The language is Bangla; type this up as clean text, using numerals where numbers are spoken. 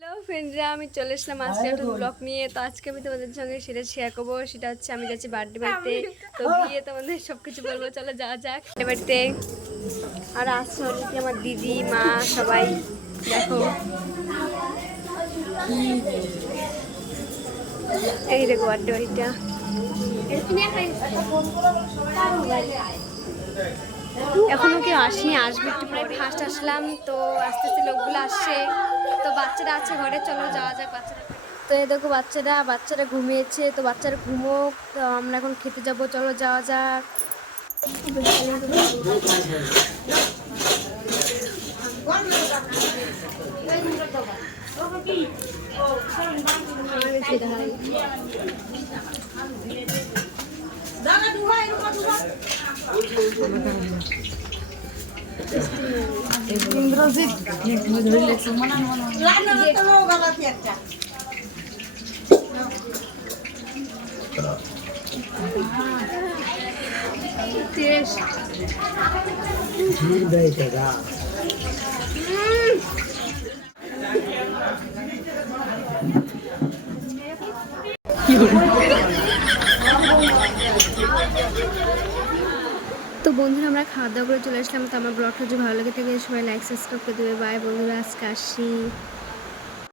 হ্যালো ফ্রেন্ডরা, আমি চলে এসলাম আজকে একটা ব্লগ নিয়ে। তো আজকে আমি তোমাদের সঙ্গে সেটা শেয়ার করবো। সেটা হচ্ছে আমি যাচ্ছি বার্থডে বাড়িতে। তো গিয়ে তোমাদের সব কিছু বলবো, চলো যাওয়া যাক বাড়িতে। আর আসছে অনেকে, আমার দিদি, মা, সবাই। দেখো, এই দেখো বার্থডে বাড়িটা। এখনো কেউ আসেনি, আসবে একটু, প্রায় ফার্স্ট আসলাম। তো আস্তে আস্তে লোকগুলো আসছে। তো বাচ্চারা আছে ঘরে, চলো যাওয়া যাক বাচ্চারা। তো এই দেখো বাচ্চারা ঘুমিয়েছে। তো বাচ্চারা ঘুমোক, তো আমরা এখন খেতে যাব, চলো যাওয়া যাক। ইন্দ্রজিৎ তো বন্ধুরা, আমরা খাওয়া দাওয়া করে চলে আসলাম। তো আমার ব্লগটা যদি ভালো লাগে থাকে সবাই লাইক সাবস্ক্রাইব করে দেবে। বাই বন্ধুরা, আজকে আসি।